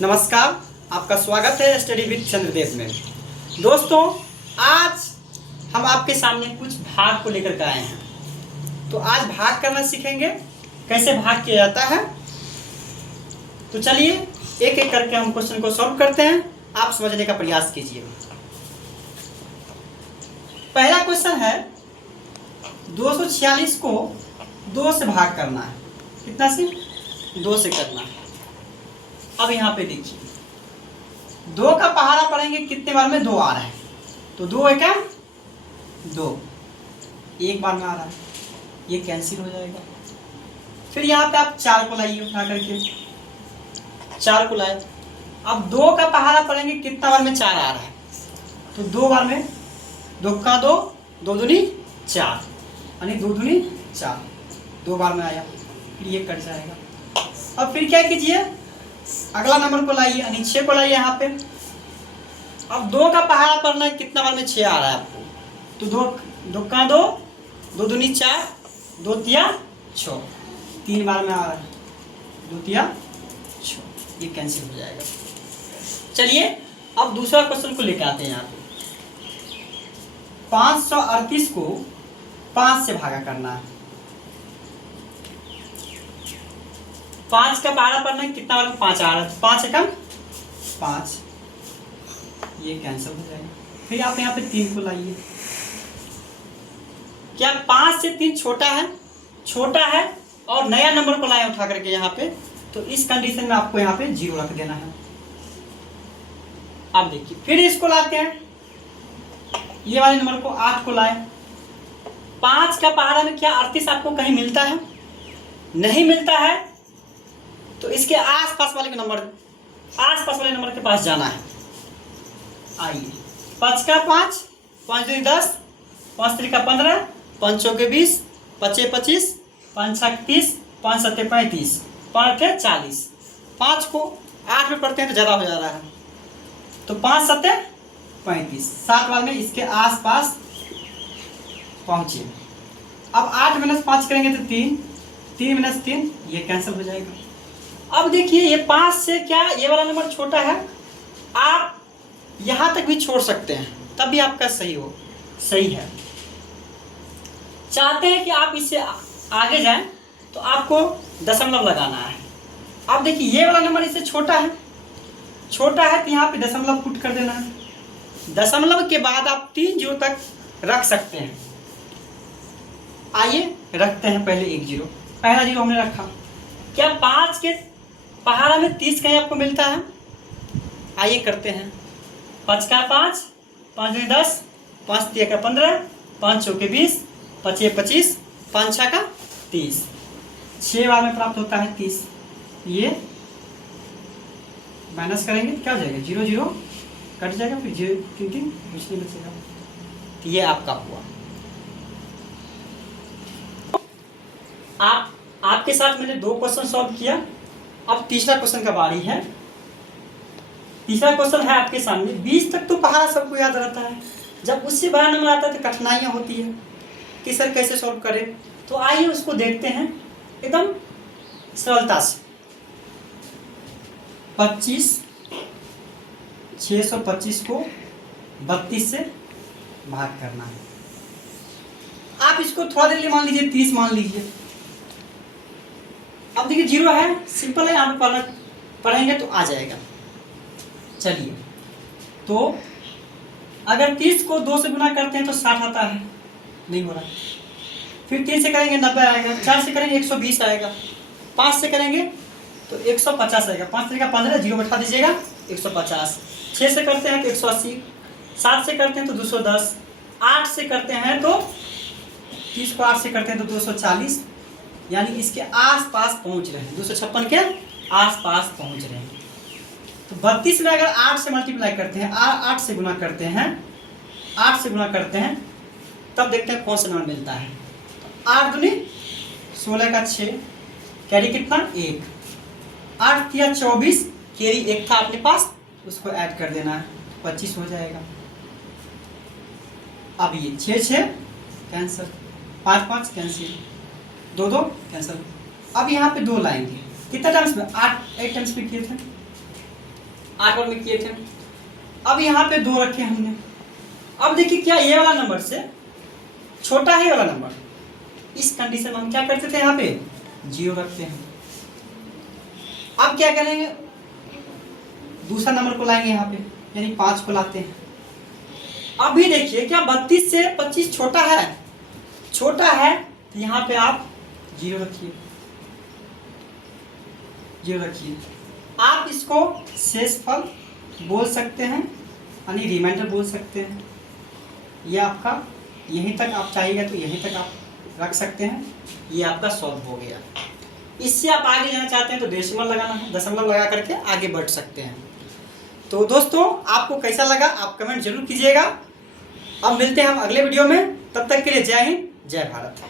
नमस्कार, आपका स्वागत है स्टडी विद चंद्रदेव में। दोस्तों, आज हम आपके सामने कुछ भाग को लेकर के आए हैं। तो आज भाग करना सीखेंगे, कैसे भाग किया जाता है। तो चलिए एक एक करके हम क्वेश्चन को सॉल्व करते हैं, आप समझने का प्रयास कीजिए। पहला क्वेश्चन है 246 को 2 से भाग करना है। कितना से? 2 से करना है। अब यहाँ पे देखिए 2 का पहाड़ा पढ़ेंगे कितने बार में? 2 आ रहा है, तो 2 एकम 2, एक बार में आ रहा है, ये कैंसिल हो जाएगा। फिर यहाँ पे आप 4 को लाइए, उठा करके 4 को लाए। अब 2 का पहाड़ा पढ़ेंगे कितना बार में? 4 आ रहा है, तो 2 बार में 2 का 2, 2 दूनी 4, यानी 2 दूनी 4, 2 बार में आया, फिर ये कट जाएगा। अब फिर क्या कीजिए, अगला नंबर को लाइए, यानी 6 को लाइए यहाँ पे। अब 2 का पहाड़ा पढ़ना है कितना बार में? 6 आ रहा है आपको, तो 2 का 2, 2 दूनी 4, 2 तिया 6, 3 बार में आ रहा है, 2 तिया 6, ये कैंसिल हो जाएगा। चलिए अब दूसरा क्वेश्चन को लेकर आते हैं। यहाँ पे 538 को 5 से भागा करना है। 5 का पहाड़ा पढ़ना है कितना बार में? 5 आ रहा है, 5 एकम 5, ये कैंसिल हो जाएगा। फिर आप यहाँ पे 3 को लाइए। क्या 5 से 3 छोटा है? छोटा है, और नया नंबर को लाए उठा करके यहाँ पे, तो इस कंडीशन में आपको यहाँ पे 0 रख देना है। अब देखिए फिर इसको लाते हैं, ये वाले नंबर को 8 को लाए। 5 का पहाड़ा में क्या 38 आपको कहीं मिलता है? नहीं मिलता है, तो इसके आसपास वाले नंबर के पास जाना है। आइए 5 का 5, 5 दूनी 10, 5 त्रिका 15, 5 चौके 20, 5 25, 5 छक 30, 5 सत्ते 35, 5 अठे 40। 5 को 8 में पढ़ते हैं तो ज़्यादा हो जा रहा है, तो 5 सत्ते 35, 7 बार में इसके आसपास पहुँचे। अब 8 - 5 करेंगे तो 3, 3 - 3, ये कैंसिल हो जाएगा। अब देखिए ये 5 से क्या ये वाला नंबर छोटा है, आप यहाँ तक भी छोड़ सकते हैं, तब भी आपका सही है। चाहते हैं कि आप इससे आगे जाएं, तो आपको दशमलव लगाना है। अब देखिए ये वाला नंबर इससे छोटा है, तो यहाँ पे दशमलव पुट कर देना है। दशमलव के बाद आप 3 0 तक रख सकते हैं। आइए रखते हैं पहले 1 0, पहला 0 हमने रखा। क्या 5 के पहाड़ा में 30 कहीं आपको मिलता है? आइए करते हैं। 5 का 5, 5 दूनी 10, 5 तिया का 15, 5 चौके 20, 5 25, 5 छः का 30, 6 बार में प्राप्त होता है 30। ये माइनस करेंगे तो क्या हो जाएगा? 0 0 कट जाएगा, फिर 0 3 3 कुछ नहीं बचेगा। तो ये आपका हुआ। आपके साथ मैंने 2 क्वेश्चन सॉल्व किया। अब तीसरा क्वेश्चन का बारी है। तीसरा क्वेश्चन है आपके सामने। 20 तक तो पहाड़ा सबको याद रहता है, जब उससे बड़ा नंबर आता है तो कठिनाइयाँ होती है कि सर कैसे सॉल्व करें। तो आइए उसको देखते हैं एकदम सरलता से। 625 को 32 से भाग करना है। आप इसको थोड़ा देर लिए मान लीजिए 30 मान लीजिए। अब देखिए 0 है, सिंपल है, यहाँ पे पढ़ेंगे तो आ जाएगा। चलिए तो अगर 30 को 2 से गुना करते हैं तो 60 आता है, नहीं हो रहा। फिर 3 से करेंगे 90 आएगा, 4 से करेंगे 120 आएगा, 5 से करेंगे तो 150 आएगा, 5 3 का 15, 0 बैठा दीजिएगा 150। 6 से करते हैं तो 180, 7 से करते हैं तो 210, 8 से करते हैं तो 30 को 8 से करते हैं तो 240, यानी इसके आसपास पहुंच रहे हैं, 256 के आसपास पहुंच रहे हैं। तो 32 में अगर 8 से मल्टीप्लाई करते हैं, 8 से गुना करते हैं, 8 से गुना करते हैं, तब देखते हैं कौन सा नंबर मिलता है। 8 दूनी 16 का 6, कैरी कितना? 1, 8 तिया 24, कैरी 1 था अपने पास, उसको ऐड कर देना है, 25 हो जाएगा। अब ये 6 6 कैंसिल, 5 5 कैंसिल, 2 2 कैंसिल। अब यहाँ पे 2 लाएंगे, कितना टाइम्स में? 8 टाइम्स में किए थे, 8 बार में किए थे। अब यहाँ पे 2 रखे हमने। अब देखिए क्या ये वाला नंबर से छोटा है ये वाला नंबर, इस कंडीशन में हम क्या करते थे, यहाँ पे 0 रखते हैं। अब क्या करेंगे, दूसरा नंबर को लाएंगे यहाँ पे, यानी 5 को लाते हैं। अभी देखिए क्या 32 से 25 छोटा है, छोटा है तो यहाँ पे आप 0 रखिए, 0 रखिए। आप इसको शेषफल बोल सकते हैं, यानी रिमाइंडर बोल सकते हैं। ये आपका यहीं तक आप चाहिएगा तो यहीं तक आप रख सकते हैं। ये आपका सॉल्व हो गया। इससे आप आगे जाना चाहते हैं तो डेसिमल लगाना है, दशमलव लगा करके आगे बढ़ सकते हैं। तो दोस्तों आपको कैसा लगा आप कमेंट जरूर कीजिएगा। अब मिलते हैं हम अगले वीडियो में, तब तक के लिए जय हिंद जय भारत।